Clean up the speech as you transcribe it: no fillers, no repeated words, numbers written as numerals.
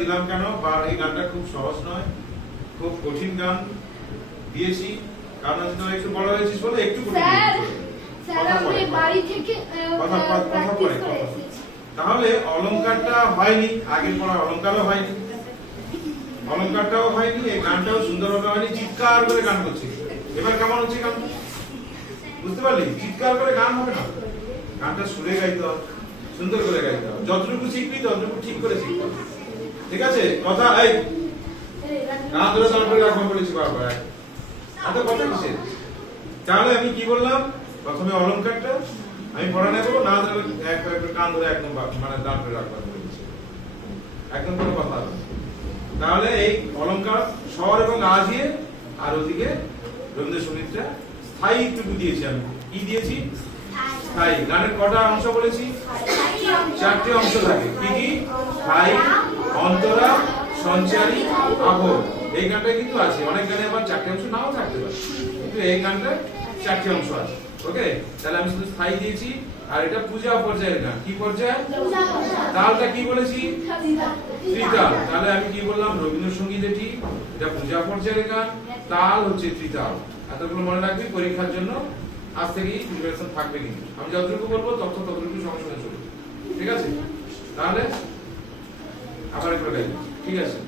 দিলাম কেন, বা এই গানটা খুব সহজ নয়, খুব কঠিন গান দিয়েছি, কারণ একটু বড় হয়েছিস বলে একটু তাহলে অলংকারটা হয়নি, আগের পড়া অলংকারও হয়নি, অলংকারটাও হয়নি, এই গানটাও সুন্দরভাবে হয়নি, চিৎকার করে গান করছি। এবার কেমন হচ্ছে গান বুঝতে পারলি? চিৎকার করে গান হবে না, গানটা সুরে গাইতে হবে, সুন্দর করে গাইতে হবে, যতটুকু শিখবি ততটুকু ঠিক করে শিখতে হবে, ঠিক আছে? কথা এই গান ধরে তারপরে রাখবো বলেছি বারবার, এত কথা কিসের? তাহলে আমি কি বললাম, প্রথমে অলংকারটা আমি পড়া নেবো, না ধরে কান ধরে একদম মানে দাঁড় করে রাখবো বলেছি, একদম কোনো কথা হবে। তাহলে এই অলংকার স্বর এবং আজিয়ে, আর ওদিকে রবীন্দ্রসঙ্গীতটা স্থায়ীটুকু দিয়েছি। আমি কি দিয়েছি? স্থায়ী। গানের কটা অংশ বলেছি? 4টে অংশ থাকে। কি কি? স্থায়ী, অন্তরা, সঞ্চারী, আবহ। এই গানটা কিন্তু আছে, অনেক গানে আবার 4টে অংশ নাও থাকতে পারে, কিন্তু এই গানটা 4টে অংশ আছে। ওকে, তাহলে আমি শুধু স্থায়ী দিয়েছি। আর এটা পূজা পর্যায়ের গান। কি পর্যায়ে? তালটা কি বলেছি? ত্রিতাল। তাহলে আমি কি বললাম? রবীন্দ্রসঙ্গীত এটি, এটা পূজা পর্যায়ের গান, তাল হচ্ছে ত্রিতাল। এতগুলো মনে রাখবি, পরীক্ষার জন্য আজ থেকেই প্রিপারেশন থাকবে। কিন্তু আমি যতটুকু বলবো ততটুকু সঙ্গে সঙ্গে চলবে, ঠিক আছে? তাহলে আবার একবার গাইব, ঠিক আছে?